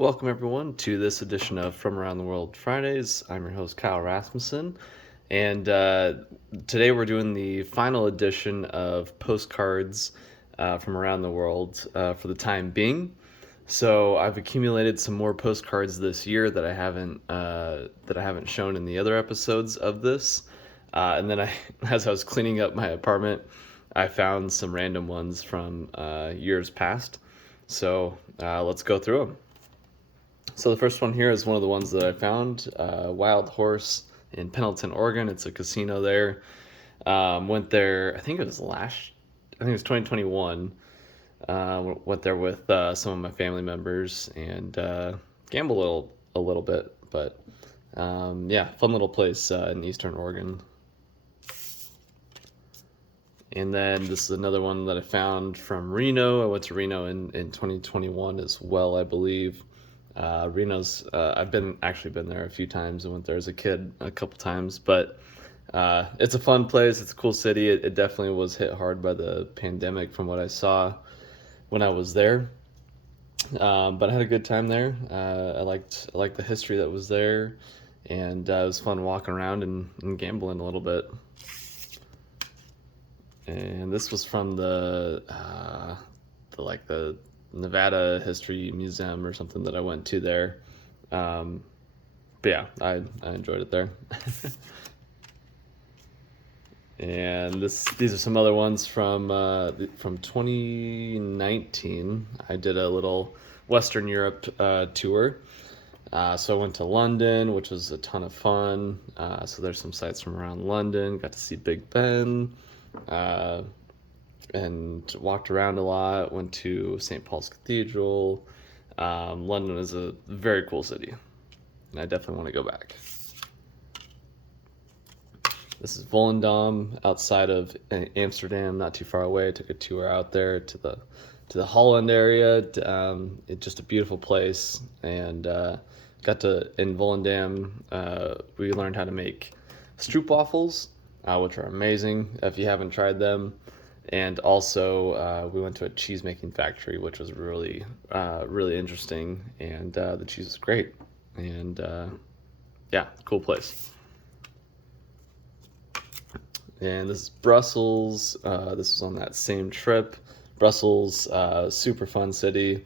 Welcome, everyone, to this edition of From Around the World Fridays. I'm your host, Kyle Rasmussen, and today we're doing the final edition of Postcards from around the world for the time being. So I've accumulated some more postcards this year that I haven't shown in the other episodes of this. And then as I was cleaning up my apartment, I found some random ones from years past. So let's go through them. So the first one here is one of the ones that I found, Wild Horse in Pendleton, Oregon. It's a casino there. Went there, I think it was 2021. Went there with some of my family members and gambled a little bit. But yeah, fun little place in Eastern Oregon. And then this is another one that I found from Reno. I went to Reno in 2021 as well, I believe. Reno's I've been there a few times. I went there as a kid a couple times, but it's a fun place. It's a cool city. It definitely was hit hard by the pandemic from what I saw when I was there. But I had a good time there. I liked the history that was there, and it was fun walking around and gambling a little bit. And this was from the Nevada History Museum or something that I went to there. But yeah, I enjoyed it there. And these are some other ones from 2019. I did a little Western Europe tour. So I went to London, which was a ton of fun. So there's some sights from around London. Got to see Big Ben. And walked around a lot, went to St. Paul's Cathedral. London is a very cool city, and I definitely want to go back. This is Volendam outside of Amsterdam, not too far away. I took a tour out there to the Holland area. It's just a beautiful place, and in Volendam, we learned how to make stroopwafels, which are amazing if you haven't tried them. And also, we went to a cheese making factory, which was really, really interesting. And the cheese was great. And yeah, cool place. And this is Brussels. This was on that same trip. Brussels, super fun city.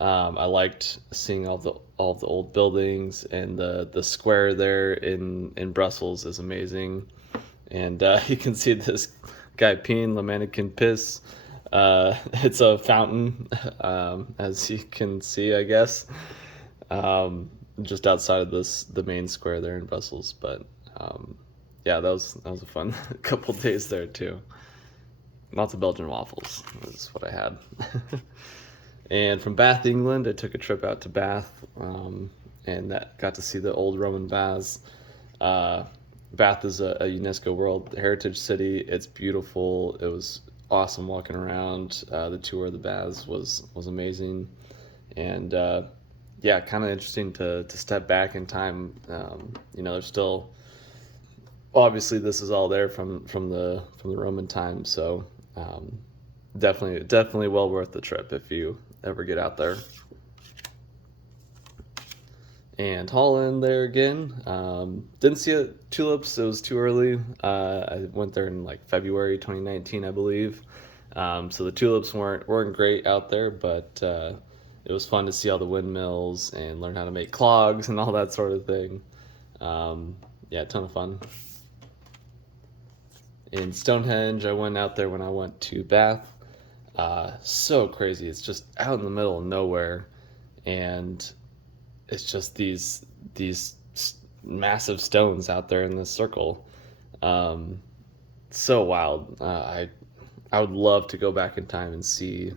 I liked seeing all the old buildings, and the square there in Brussels is amazing. And you can see this guy peeing, Le Mannequin Piss. It's a fountain, as you can see, I guess, just outside of the main square there in Brussels. But yeah, that was a fun couple days there too. Lots of Belgian waffles is what I had. And from Bath, England, I took a trip out to Bath, and that got to see the old Roman baths. Bath is a UNESCO World Heritage City. It's beautiful. It was awesome walking around. The tour of the baths was amazing, and yeah, kind of interesting to step back in time. There's still, obviously this is all there from the Roman time, so definitely well worth the trip if you ever get out there. And Holland there again. Didn't see tulips. It was too early. I went there in like February 2019, I believe. So the tulips weren't great out there, but it was fun to see all the windmills and learn how to make clogs and all that sort of thing. Yeah, a ton of fun. In Stonehenge, I went out there when I went to Bath. So crazy. It's just out in the middle of nowhere, and it's just these massive stones out there in this circle. So wild. I would love to go back in time and see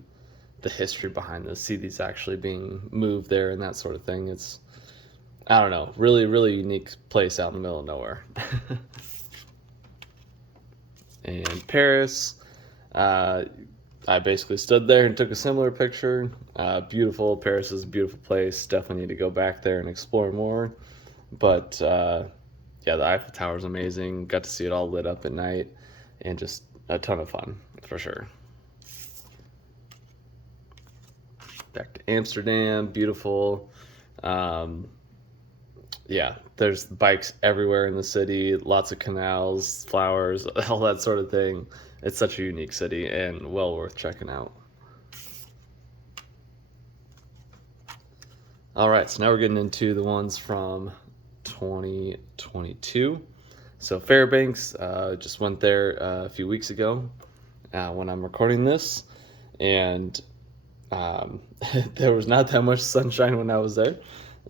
the history behind this, see these actually being moved there and that sort of thing. It's, I don't know, really, really unique place out in the middle of nowhere. And Paris, I basically stood there and took a similar picture. Beautiful. Paris is a beautiful place. Definitely need to go back there and explore more. But yeah, the Eiffel Tower is amazing. Got to see it all lit up at night, and just a ton of fun for sure. Back to Amsterdam, beautiful. Um, yeah, there's bikes everywhere in the city, lots of canals, flowers, all that sort of thing. It's such a unique city and well worth checking out. All right, so now we're getting into the ones from 2022. So Fairbanks, just went there a few weeks ago when I'm recording this, and um, there was not that much sunshine when I was there,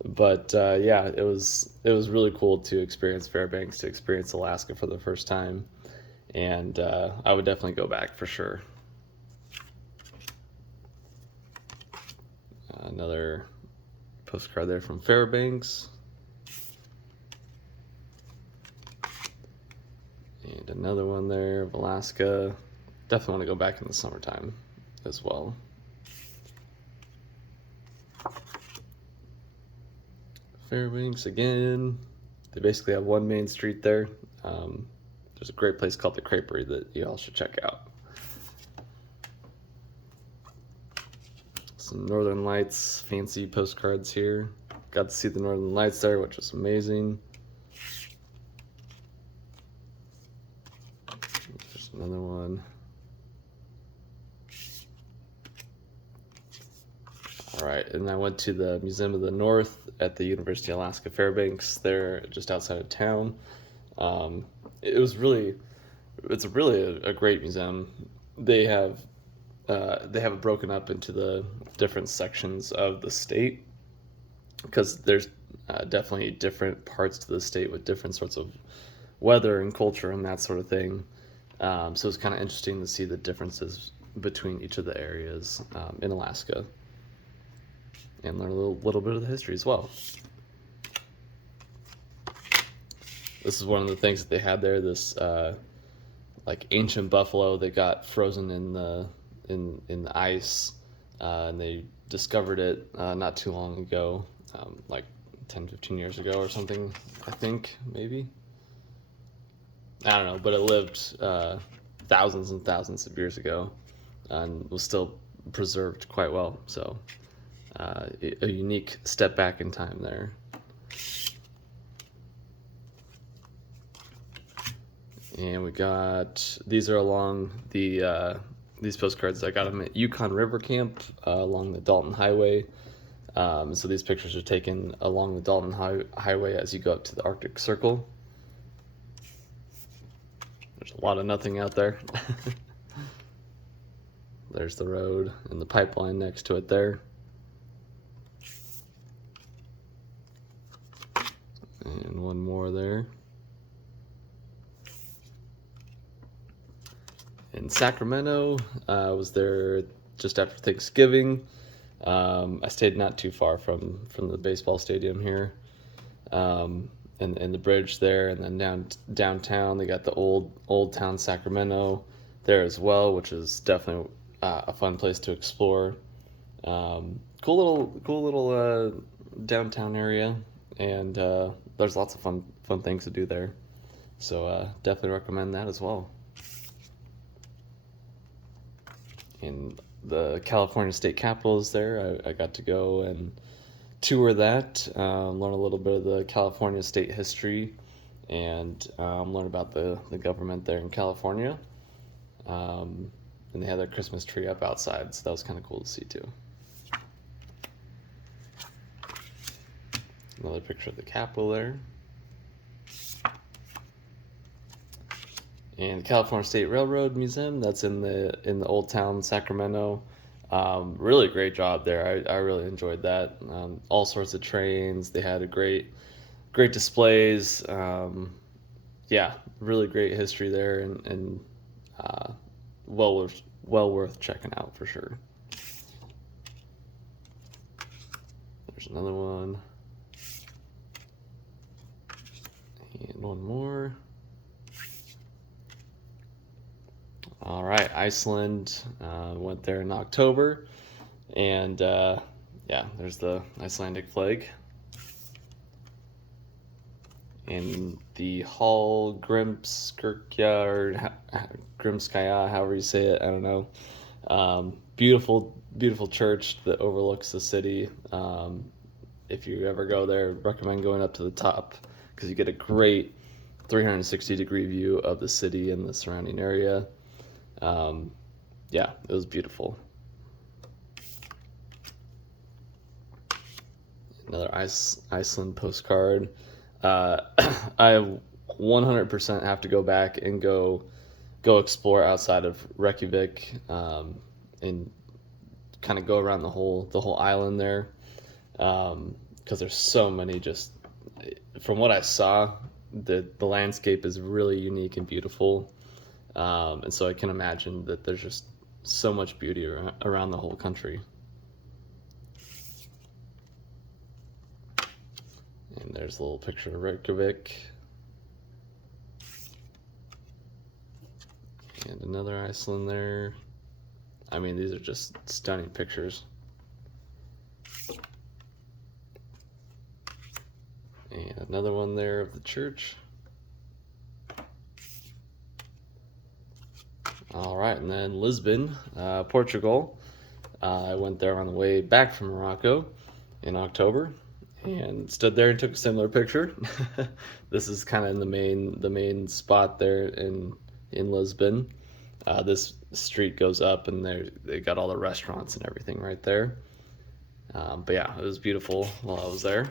but yeah, it was really cool to experience Fairbanks, to experience Alaska for the first time, and I would definitely go back for sure. Another postcard there from Fairbanks, and another one there of Alaska. Definitely want to go back in the summertime as well. Fairbanks again. They basically have one main street there. There's a great place called the Creperie that you all should check out. Some Northern Lights fancy postcards here. Got to see the Northern Lights there, which was amazing. There's another one. All right, and I went to the Museum of the North at the University of Alaska Fairbanks. There, just outside of town. Um, it was really, it's really a great museum. They have it broken up into the different sections of the state because there's definitely different parts to the state with different sorts of weather and culture and that sort of thing. So it's kind of interesting to see the differences between each of the areas in Alaska and learn a little bit of the history as well. This is one of the things that they had there. This like ancient buffalo that got frozen in the ice, and they discovered it not too long ago, like 10-15 years ago or something. I think maybe. I don't know, but it lived thousands and thousands of years ago, and was still preserved quite well. So a unique step back in time there. And we got, these are along these postcards, I got them at Yukon River Camp along the Dalton Highway. So these pictures are taken along the Dalton Highway as you go up to the Arctic Circle. There's a lot of nothing out there. There's the road and the pipeline next to it there. And one more there. In Sacramento, I was there just after Thanksgiving. I stayed not too far from the baseball stadium here, and the bridge there, and then downtown they got the old town Sacramento there as well, which is definitely a fun place to explore. Cool little downtown area, and there's lots of fun things to do there. So definitely recommend that as well. In the California State Capitol is there. I got to go and tour that, learn a little bit of the California state history, and learn about the government there in California. And they had their Christmas tree up outside, so that was kind of cool to see too. Another picture of the Capitol there. And California State Railroad Museum, that's in the Old Town Sacramento. Really great job there. I really enjoyed that. All sorts of trains. They had great displays. Yeah, really great history there, and well worth checking out for sure. There's another one, and one more. All right, Iceland, went there in October, and yeah, there's the Icelandic flag. And the Hall Grimskirkja, or Grimskaya, however you say it, I don't know. Beautiful church that overlooks the city. if you ever go there, recommend going up to the top because you get a great 360-degree view of the city and the surrounding area. Um, yeah, it was beautiful. Another Iceland postcard. I 100% have to go back and go explore outside of Reykjavik, and kind of go around the whole island there, because there's so many. Just from what I saw, the landscape is really unique and beautiful, and so I can imagine that there's just so much beauty around the whole country. And there's a little picture of Reykjavik. And another Iceland there. I mean, these are just stunning pictures. And another one there of the church. All right, and then Lisbon, Portugal. I went there on the way back from Morocco in October and stood there and took a similar picture. This is kind of in the main spot there in Lisbon. This street goes up, and they got all the restaurants and everything right there. But yeah, it was beautiful while I was there.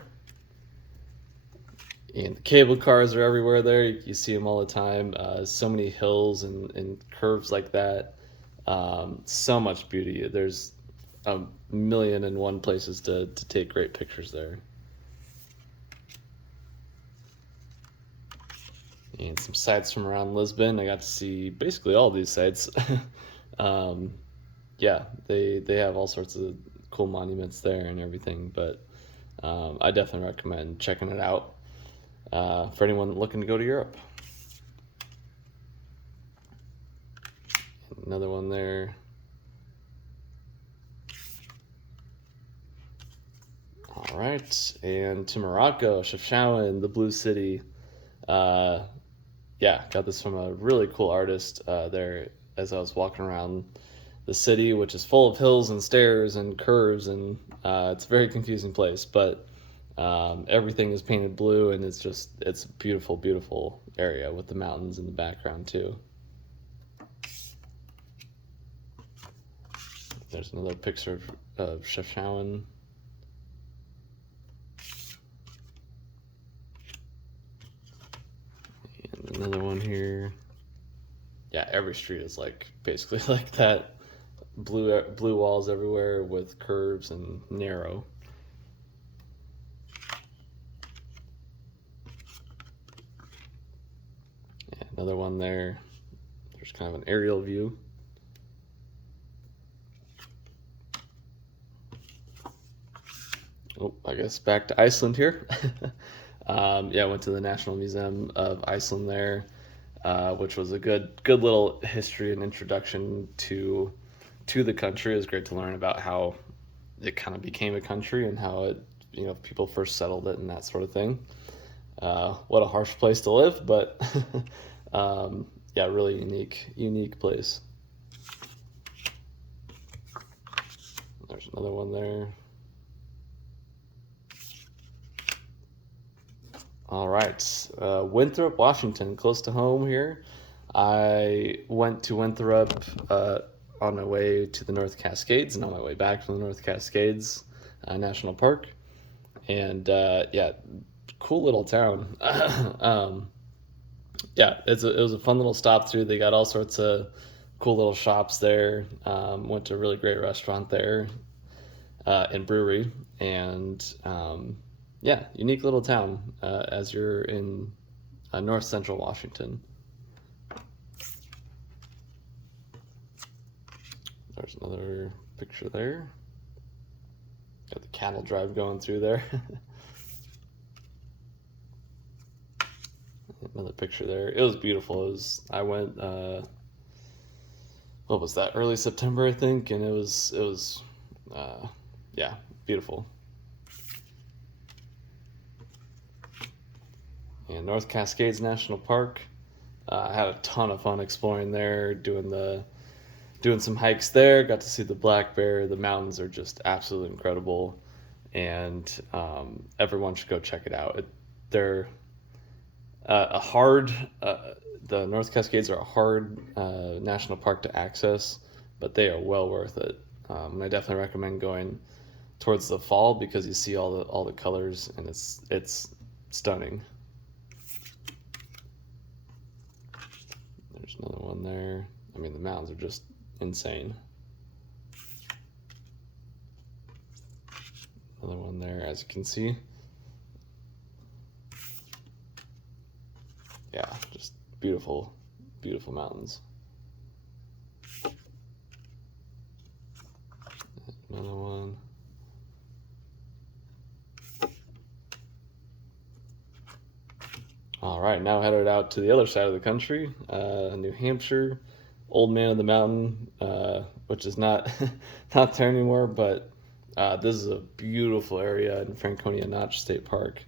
And the cable cars are everywhere there. You see them all the time. So many hills and curves like that. So much beauty. There's a million and one places to take great pictures there. And some sights from around Lisbon. I got to see basically all these sites. Yeah, they have all sorts of cool monuments there and everything, but I definitely recommend checking it out for anyone looking to go to Europe. Another one there. All right, and to Morocco, Chefchaouen, the Blue City. Yeah, got this from a really cool artist there as I was walking around the city, which is full of hills and stairs and curves, and it's a very confusing place, but everything is painted blue, and it's a beautiful, beautiful area with the mountains in the background too. There's another picture of Chefchaouen. And another one here. Yeah, every street is basically like that. Blue walls everywhere with curves and narrow. Yeah, another one there. There's kind of an aerial view. Oh, I guess back to Iceland here. Yeah, I went to the National Museum of Iceland there, which was a good little history and introduction to the country. It was great to learn about how it kind of became a country and how it, people first settled it and that sort of thing. What a harsh place to live, but yeah, really unique place. There's another one there. All right, Winthrop, Washington, close to home here. I went to Winthrop on my way to the North Cascades and on my way back from the North Cascades National Park. And yeah, cool little town. Yeah, it was a fun little stop through. They got all sorts of cool little shops there. Went to a really great restaurant there and brewery. And yeah, unique little town as you're in north central Washington. There's another picture there. Got the cattle drive going through there. Another picture there. It was beautiful. I went what was that? Early September, I think, and it was yeah, beautiful. And North Cascades National Park. I had a ton of fun exploring there, doing some hikes there. Got to see the black bear. The mountains are just absolutely incredible. and everyone should go check it out. They're a hard the North Cascades are a hard national park to access, but they are well worth it. And I definitely recommend going towards the fall because you see all the colors, and it's stunning. There's another one there. I mean, the mountains are just insane. Another one there, as you can see. Yeah, just beautiful, beautiful mountains. Another one. All right, now headed out to the other side of the country, New Hampshire, Old Man of the Mountain, which is not not there anymore, but this is a beautiful area in Franconia Notch State Park.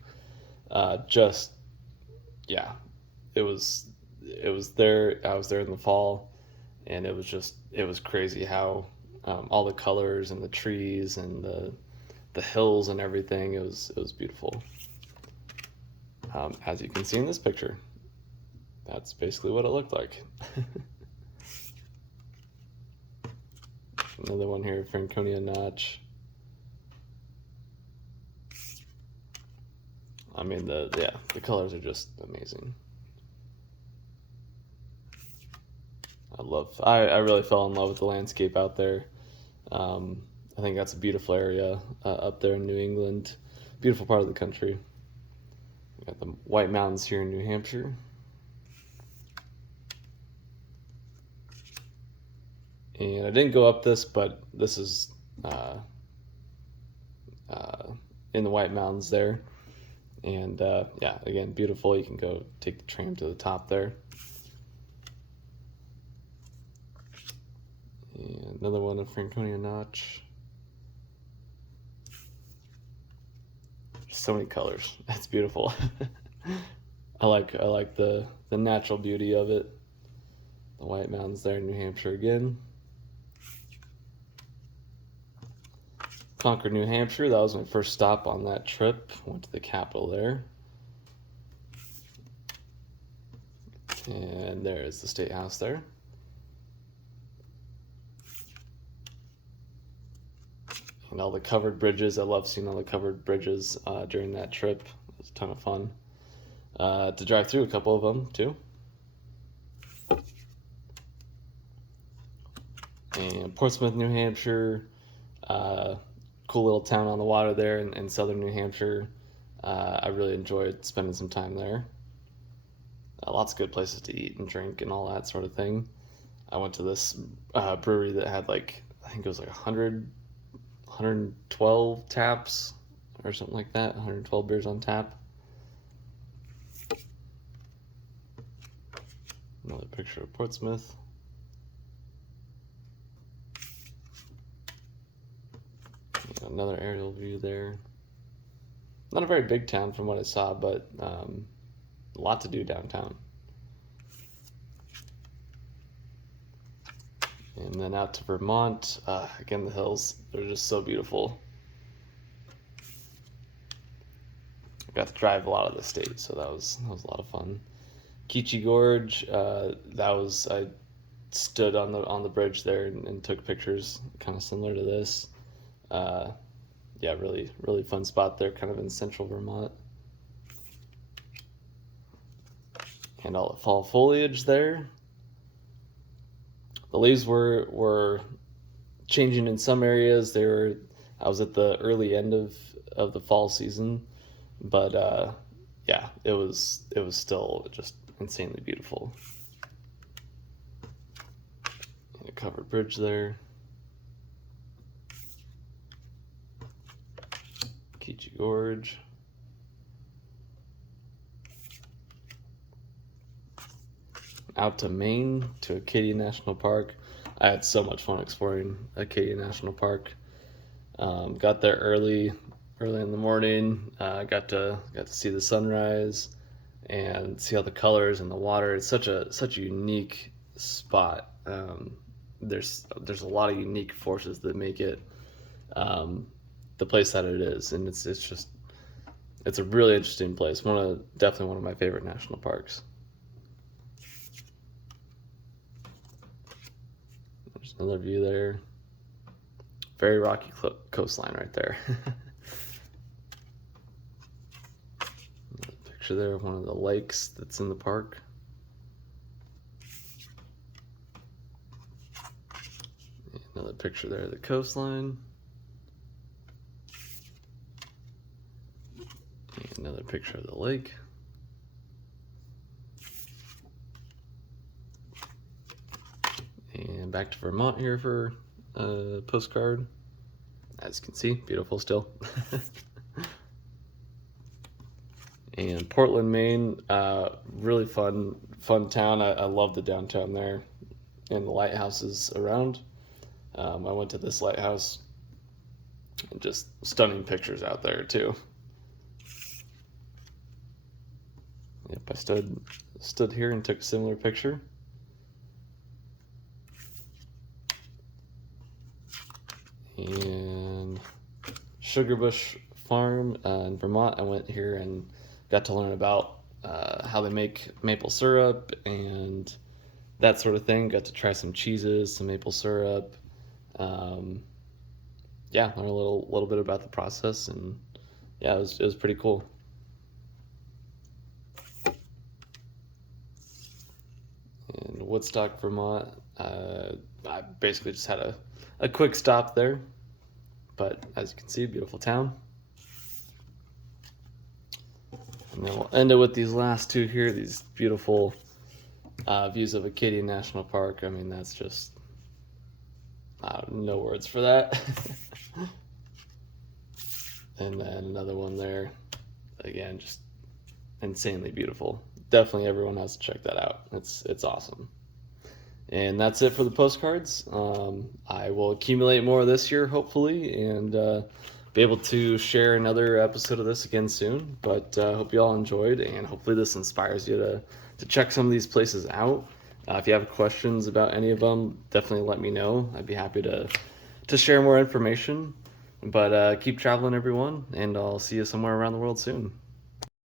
Just yeah, it was there. I was there in the fall, and it was crazy how all the colors and the trees and the hills and everything. It was beautiful. As you can see in this picture, that's basically what it looked like. Another one here, Franconia Notch. I mean, the colors are just amazing. I really fell in love with the landscape out there. I think that's a beautiful area up there in New England. Beautiful part of the country. We got the White Mountains here in New Hampshire. And I didn't go up this, but this is in the White Mountains there. And yeah, again, beautiful. You can go take the tram to the top there. And another one of Franconia Notch. So many colors. That's beautiful. I like the natural beauty of it. The White Mountains there in New Hampshire again. Concord, New Hampshire. That was my first stop on that trip. Went to the capital there. And there's the State House there. And all the covered bridges. I love seeing all the covered bridges during that trip. It was a ton of fun. To drive through a couple of them, too. And Portsmouth, New Hampshire. Cool little town on the water there in southern New Hampshire. I really enjoyed spending some time there. Lots of good places to eat and drink and all that sort of thing. I went to this brewery that had I think it was 112 taps or something like that, 112 beers on tap. Another picture of Portsmouth. Another aerial view there. Not a very big town from what I saw, but a lot to do downtown. And then out to Vermont. Again, the hills, they're just so beautiful. I got to drive a lot of the state, so that was a lot of fun. Keechee Gorge, I stood on the bridge there and took pictures, kind of similar to this. Yeah, really fun spot there, kind of in central Vermont. And all the fall foliage there. The leaves were changing in some areas. I was at the early end of the fall season, but yeah, it was still just insanely beautiful. And a covered bridge there. Keechee Gorge. Out to Maine, to Acadia National Park. I had so much fun exploring Acadia National Park. Got there early in the morning. Got to see the sunrise and see all the colors and the water. It's such a unique spot. There's a lot of unique forces that make it the place that it is, and it's a really interesting place. Definitely one of my favorite national parks. There's another view there. Very rocky coastline right there. Picture there of one of the lakes that's in the park. Another picture there of the coastline. And another picture of the lake. And back to Vermont here for a postcard. As you can see, beautiful still. And Portland, Maine, really fun town. I love the downtown there and the lighthouses around. I went to this lighthouse, and just stunning pictures out there too. Yep, I stood here and took a similar picture. And Sugarbush Farm in Vermont, I went here and got to learn about how they make maple syrup and that sort of thing. Got to try some cheeses, some maple syrup. Yeah, learn a little bit about the process, and yeah, it was pretty cool. In Woodstock, Vermont, I basically just had a quick stop there, but as you can see, beautiful town. And then we'll end it with these last two here, these beautiful views of Acadia National Park. I mean, that's just, no words for that. And then another one there, again, just insanely beautiful. Definitely everyone has to check that out. It's awesome. And that's it for the postcards. I will accumulate more this year, hopefully, and be able to share another episode of this again soon. But hope you all enjoyed, and hopefully this inspires you to check some of these places out. If you have questions about any of them, definitely let me know. I'd be happy to share more information. But keep traveling, everyone, and I'll see you somewhere around the world soon.